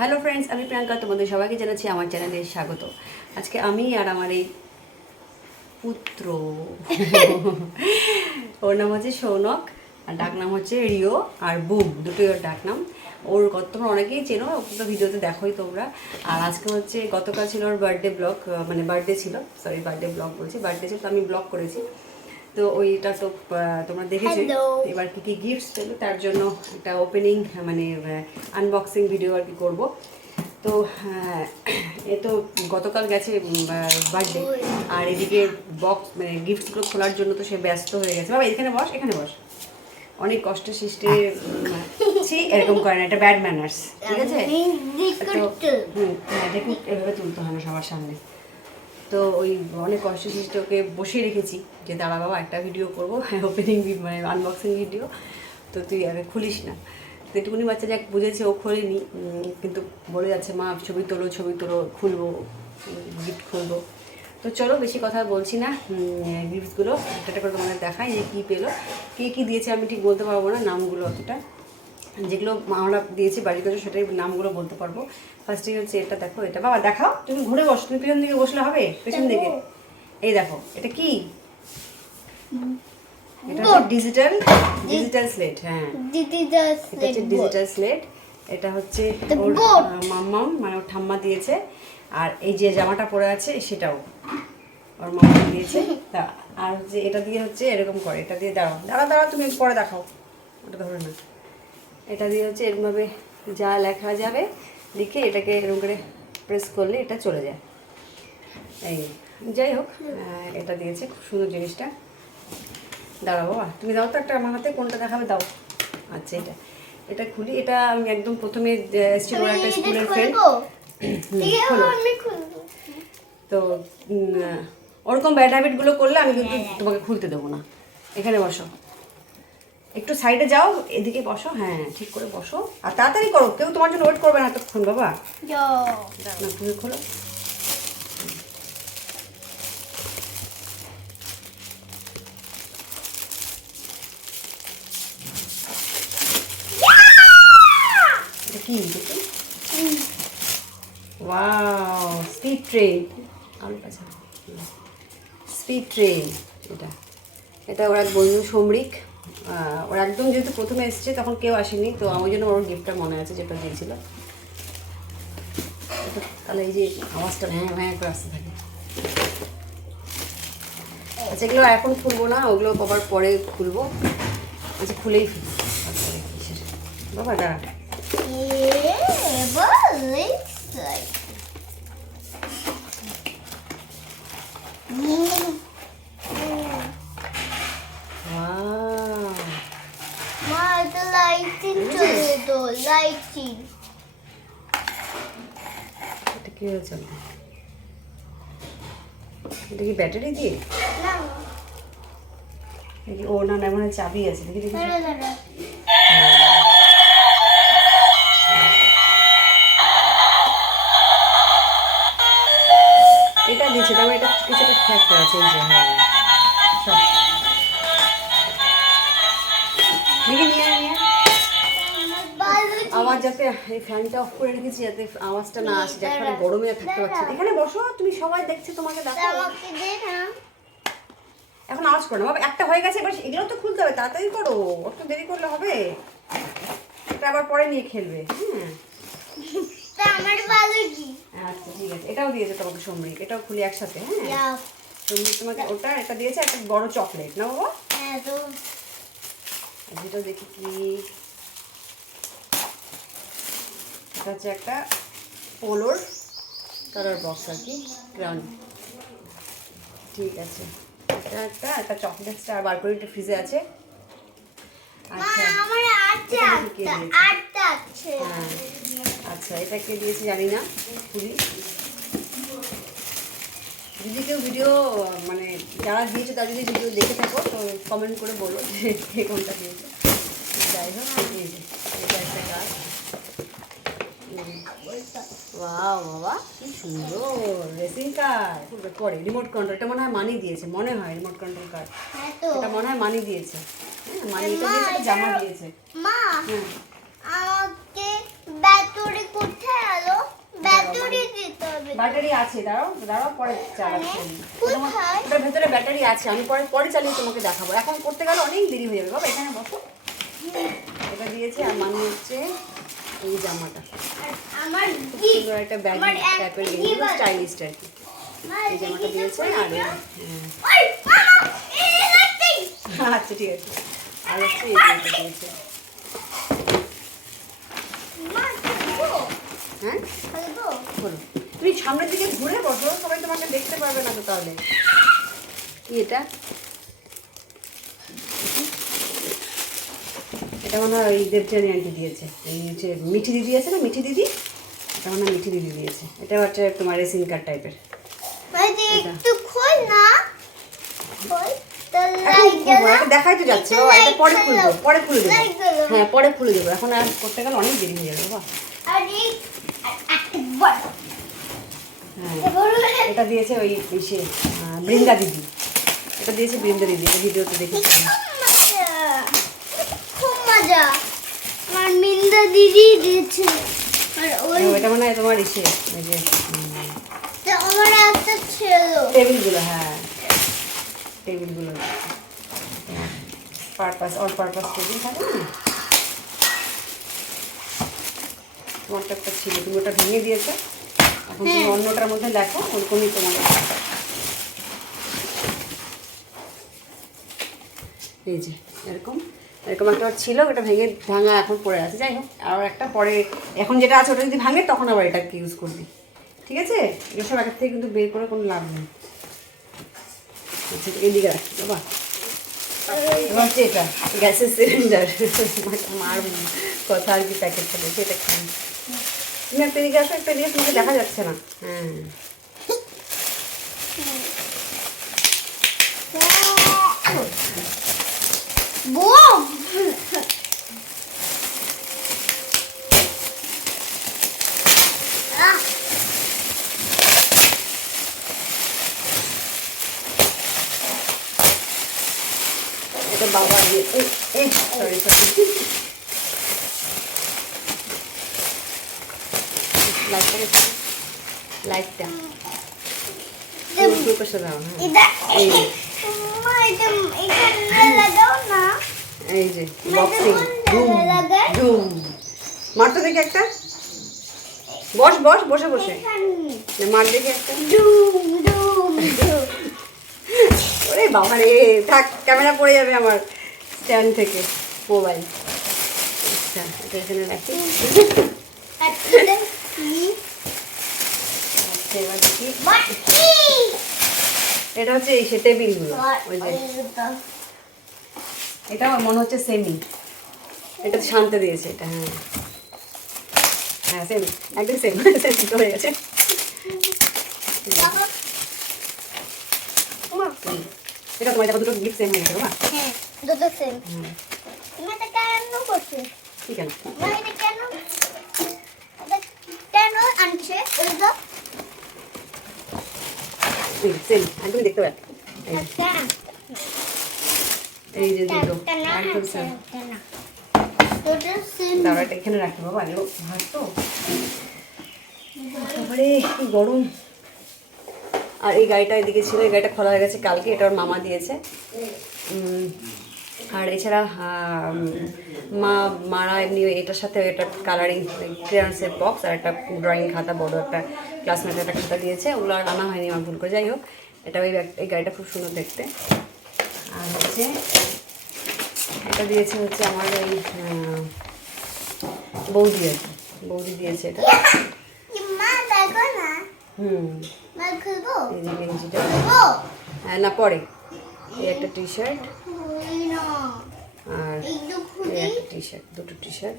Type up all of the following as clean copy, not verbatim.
Hello friends, আমি প্রিয়াঙ্কা, তোমাদের সবাইকে জানাচ্ছি আমার চ্যানেলে স্বাগত। আজকে আমি আর আমার এই পুত্র ওর নাম হচ্ছে সৌনক, আর ডাক নাম হচ্ছে রিও, আর বুম, দুটোই ওর ডাক নাম। ওর তোমরা অনেকেই চেনো, ওকে তো ভিডিওতে দেখোই তোমরা। আর আজকে হচ্ছে গতকাল ছিল ওর বার্থডে ব্লগ, মানে বার্থডে ছিল, সরি বার্থডে ব্লগ বলছি, বার্থডে ছিল তো আমি ব্লগ করেছি। তো ওইটা তো তোমরা দেখেছো। এবার কী কী গিফটস পেলো তার জন্য একটা ওপেনিং মানে আনবক্সিং ভিডিও আর কি করবো। তো এ তো গতকাল গেছে বার্থডে, আর এদিকে বক্স মানে গিফটসগুলো খোলার জন্য তো সে ব্যস্ত হয়ে গেছে। বাবা এখানে বস, এখানে বস। অনেক কষ্ট সৃষ্টি এরকম করে না, এটা ব্যাড ম্যানার্স, ঠিক আছে? তো হ্যাঁ, দেখুন এভাবে তুলতে হয় না সবার সামনে। তো ওই অনেক কষ্ট সৃষ্টি ওকে বসিয়ে রেখেছি যে দাঁড়া বাবা একটা ভিডিও করবো, ওপেনিং মানে আনবক্সিং ভিডিও, তো তুই আগে খুলিস না। তো এটুকুনি বাচ্চা যাক বুঝেছে, ও খোলেনি, কিন্তু বলে যাচ্ছে মা ছবি তোলো খুলবো, গিফট খুলবো। তো চলো বেশি কথা বলছি না, গিফটগুলো একটা করে তোমাদের দেখাই যে কী পেলো, কে কী দিয়েছে আমি ঠিক বলতে পারবো না নামগুলো অতটা, যেগুলো আমরা দিয়েছি বাড়ির কাছে সেটাই নামগুলো বলতে পারবো। ফার্স্টেই হচ্ছে এটা, দেখো এটা বাবা দেখাও, তুমি ঘুরে বসো, তুমি পেছন দিকে বসলে হবে, পেছন দিকে। এই দেখো এটা কি, এটা হচ্ছে ডিজিটাল স্লেট। হ্যাঁ, এটা হচ্ছে ডিজিটাল স্লেট। এটা হচ্ছে ওর মাম্মাম মানে ওর ঠাম্মা দিয়েছে। আর এই যে জামাটা পরে আছে সেটাও ওর মাম্মা দিয়েছে। তা আর হচ্ছে এটা দিয়ে হচ্ছে এরকম করে, এটা দিয়ে দাঁড়াও তুমি পরে দেখাও, ওটা ধরে না। এটা দিয়ে হচ্ছে এরকমভাবে যা লেখা যাবে লিখে এটাকে এরকম করে প্রেস করলে এটা চলে যায়। এই যাই হোক, এটা দিয়েছে, খুব সুন্দর জিনিসটা। দাঁড়াও বাবা, তুমি দাও তো একটা আমার হাতে, কোনটা দেখাবে দাও। আচ্ছা এটা খুলি, এটা আমি একদম প্রথমে এসেছিল একটা স্কুলের ফ্রেন্ড। তো ওরকম ব্যাড হ্যাবিটগুলো করলে আমি কিন্তু তোমাকে খুলতে দেবো না। এখানে বসো, একটু সাইডে যাও, এদিকে বসো, হ্যাঁ ঠিক করে বসো, আর তাড়াতাড়ি করো, কেউ তোমার জন্য ওয়েট করবে না এতক্ষণ বাবা। না তুমি খোলো। এটা কি দেখি, wow speed train, speed train. এটা ওর এক বন্ধু সমরিক, ওর একদম যেহেতু প্রথমে এসছে তখন কেউ আসেনি, তো আমার জন্য ওর গিফটটা মনে আছে যেটা দিয়েছিল। তাহলে এই যে আওয়াজটা ভ্যাঁ করে আসতে থাকে। আচ্ছা এগুলো এখন খুলবো না, ওগুলো আবার পরে খুলবো। আচ্ছা খুলেই ফেলবো বাবা, দাঁড়া। এটা কি হয়েছে, এটা কি ব্যাটারি দিয়ে? ও না না, মনে হয় চাবি আছে, দেখি দেখি। এটা দিচ্ছে, তারপরে এটা কিছু একটা ফ্যাক্টর আছে, এই যে হ্যাঁ সব দেখি নিয়ে আওয়াজ, যাতে এই ফ্যানটা অফ করে রেখেছি যাতে আওয়াজটা না আসে, যাতে গরমে থাকতে পারছি। এখানে বসো, তুমি সবাই দেখছে তোমাকে, দেখো। এখন আওয়াজ করো না বাবা, একটা হয়ে গেছে, এবার এগুলো তো খুলতে হবে, তাড়াতাড়ি করো, অত দেরি করলে হবে। এটা আবার পরে নিয়ে খেলবে। আচ্ছা ঠিক আছে, এটাও দিয়েছে তোমাকে সমরিক, এটাও খুলি একসাথে। হ্যাঁ সমরিক তোমাকে ওটা এটা দিয়েছে, একটা বড় চকলেট না বাবা? যেটা দেখি কি, এটা হচ্ছে একটা পোলোর কালার বক্স আর কি, ক্রাউন। ঠিক আছে, এটা একটা চকলেটটা বার করে একটা ফ্রিজে আছে। আচ্ছা আচ্ছা এটা কে দিয়েছে জানি না, খুলি। যদি কেউ ভিডিও মানে যারা দিয়েছে তারা যদি ভিডিও দেখে থাকো তো কমেন্ট করে বলো যে কে কোনটা দিয়েছে। যাই হোক, এটা একটা কাজ। ওয়াও বাবা কি সুন্দর রেসিং কার, পরে রিমোট কন্ট্রোল, এটা মনে হয় মানি দিয়েছে, মনে হয় রিমোট কন্ট্রোল কার, এটা মনে হয় মানি দিয়েছে। হ্যাঁ মানি এটা দিয়েছে, জামা দিয়েছে। মা আমাকে ব্যাটারি কোথায় ব্যাটারি আছে, দাঁড়াও পরে চালাচ্ছি। ওটার ভেতরে ব্যাটারি আছে, আমি পরে চালিয়ে তোমাকে দেখাবো। এখন করতে গেলে অনেক দেরি হয়ে যাবে বাবা, এখানে বসো। এটা দিয়েছে আর মানে হচ্ছে এই জামাটা সুন্দর একটা ব্যাগ টাইপের, স্টাইলিশ আর কি। এই জামাটা দিয়েছে আর আচ্ছা ঠিক আছে। আর হচ্ছে এই জামাটা দিয়েছে। হ্যাঁ বলো, তুমি সামনের দিকে ঘুরে বসো, সবাই তোমাকে দেখতে পারবে না তো তাহলে। কি এটা? এটা মনে হয় ওই দেবচানী আন্টি দিয়েছে, এই হচ্ছে মিঠি দিদি আছে না, মিঠি দিদি, এটা মনে হয় মিঠি দিদি দিয়েছে। এটা হচ্ছে তোমার রেসিং কার টাইপের। দেখাই তো যাচ্ছে বাবা, এটা পরে খুলবো, পরে খুলে দেবো। হ্যাঁ পরে খুলে দেবো, এখন আর করতে গেলে অনেক দেরি হয়ে যাবে বাবা। হ্যাঁ এটা দিয়েছে ওই সে বৃন্দা দিদি, এটা দিয়েছে বৃন্দা দিদি, এটা ভিডিওতে দেখেছি। খুব মজা, আমার বৃন্দা দিদি দিয়েছে। এটা মনে হয় তোমার ইসে ওই যে আমার একটা ছিল টেবিলগুলো। হ্যাঁ টেবিলগুলো পারপাস, অল পারপাস টেবিল থাকে না, তোমারটা একটা ছিল, তুমি ওটা ভেঙে দিয়েছো। এখন তুমি অন্যটার মধ্যে দেখো, ওরকমই তোমার। এই যে এরকম এরকম একটা ছিল, ওটা ভেঙে ভাঙা এখন পড়ে আছে। যাই হোক, আর একটা পরে, এখন যেটা আছে ওটা যদি ভাঙে তখন আবার এটাকে ইউজ করবি, ঠিক আছে? এসব আগের থেকে কিন্তু বের করে কোনো লাভ নেই। আচ্ছা এদিকে রাখছি বাবা। এবার হচ্ছে এটা গ্যাসের সিলিন্ডার, মার কথা আর কি, প্যাকেট ফেলেছে, এটা খাই। তুমি একটা এদিকে আসো, একটা এদিকে, তোমাকে দেখা যাচ্ছে না। হ্যাঁ এটা বাবা দিয়ে, সরি সরি, লাইটটা পাশে দাও। হ্যাঁ এই যে বক্সিং, ধুম মারতো দেখি একটা, বস বস বসে বসে মার দেখি একটা। ওরে বাবা রে, থাক, ক্যামেরা পড়ে যাবে আমার স্ট্যান্ড থেকে মোবাইল। আচ্ছা এটা এখানে রাখি। এবার দেখি, এটা হচ্ছে এই সে টেবিলগুলো, ওই যে এটা আমার মনে হচ্ছে সেমি, এটা শান্তি দিয়েছে এটা। হ্যাঁ হ্যাঁ সেম, একদম সেম হয়ে গেছে। এটা তোমার দুটো গিফট সেম হয়ে গেছে বাবা। হ্যাঁ দুটো সেম। তুমি এটা কেন করছো? ঠিক আছে, মানে এটা কেন আনছে? এটা সেম একদম দেখতে পাচ্ছি। আচ্ছা এই যে দুটো একদম সেম। দুটো সেম। দাঁড়া এটা এখানে রাখি বাবা, আগে ভাত তো। তারপরে কি গরম। আর এই গাড়িটা এদিকে ছিল, এই গাড়িটা খোলা হয়ে গেছে কালকে, এটা ওর মামা দিয়েছে। আর এছাড়া মারা এমনি এটার সাথে এটা কালারিং ক্রেয়ন্সের বক্স আর একটা ড্রয়িং খাতা, বড় একটা ক্লাসমেটের একটা খাতা দিয়েছে। ওগুলো আর আনা হয়নি আমার ভুল করে। যাই হোক, এটা এই গাড়িটা খুব সুন্দর দেখতে। আর হচ্ছে এটা দিয়েছে হচ্ছে আমার ওই বৌদি আর কি, বৌদি দিয়েছে এটা। এই যে গেঞ্জিটা, হ্যাঁ না পরে এই একটা টি শার্ট আর এই একটা টি শার্ট, দুটো টি শার্ট।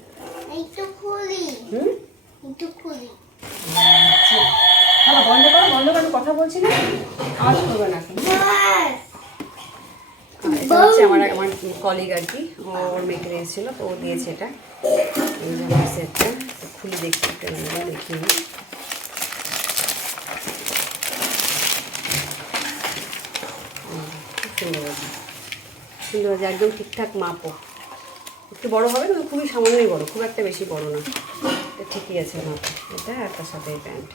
বন্ধ করো, বন্ধ করো, কথা বলছি না, আওয়াজ করবে না। এটা হচ্ছে আমার কলিগ আর কি, ওর মেয়েকে দিয়েছিল, তো ও দিয়েছে এটা। এই যে আমার সেটটা খুলে দেখি, দেখিয়ে সুন্দর আছে, সুন্দর আছে, একদম ঠিকঠাক মাপও। একটু বড় হবে কিন্তু খুবই সামান্যই বড়, খুব একটা বেশি বড় না, এটা ঠিকই আছে মাপ। এটা আর তার সাথে এই প্যান্ট।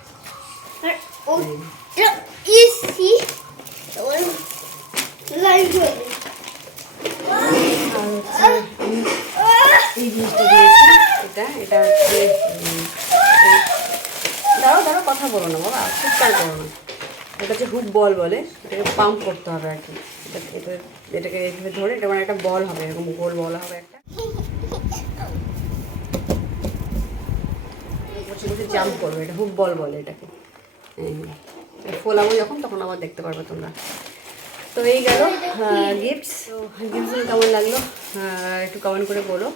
ওটা ইসি ওই লাইট হয়ে আর হচ্ছে এই জিনিসটা দিয়েছি, এটা হচ্ছে দাঁড়াও দাঁড়াও, কথা বলো না বাবা, চিৎকার করো না। এটা হচ্ছে হুক বল বলে, এটাকে পাম্প করতে হবে আর কি। এটাকে এইভাবে ধরে এটা মানে একটা বল হবে, এরকম গোল বল হবে একটা, বসে বসে জাম্প করবে, এটা হুক বল বলে এটাকে। ফোলাবো যখন তখন আবার দেখতে পারবে তোমরা। তো এই গেল গিফটস। তো গিফটসগুলো কেমন লাগলো একটু কমেন্ট করে বলো,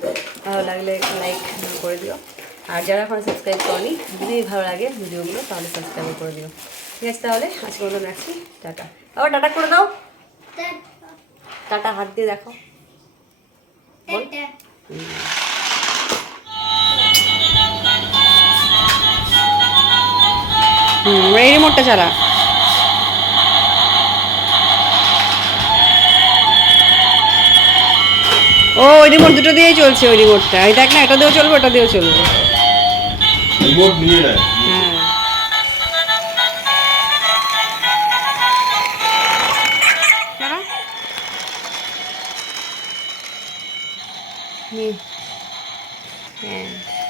ভালো লাগলে লাইক করে দিও। আর যারা এখন সাবস্ক্রাইব করনি, যদি ভালো লাগে ভিডিওগুলো তাহলে সাবস্ক্রাইব করে দিও। ঠিক আছে, তাহলে আজকে মতো রাখছি, টাটা। আবার টাটা করে দাও, টাটা হাত দিয়ে দেখো, বল। এই রিমোটটা চালা। ও ওই রিমোট দুটো দিয়েই চলছে, ওই রিমোটটা এই দেখ না, এটা দিয়েও চলবে ওটা দিয়েও চলবে। রিমোট নিয়ে নেয়। হ্যাঁ, হ্যাঁ।